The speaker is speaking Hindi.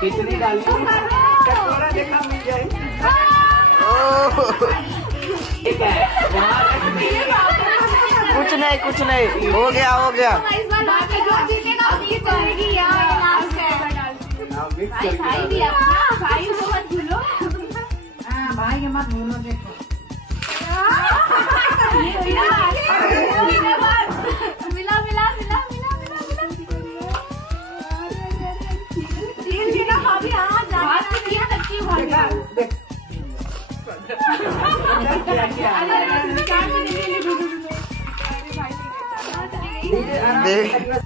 कितनी डाली कटोरा देखा मिल जाए। कुछ नहीं हो गया भाई के मत भूलो देखो मिला देख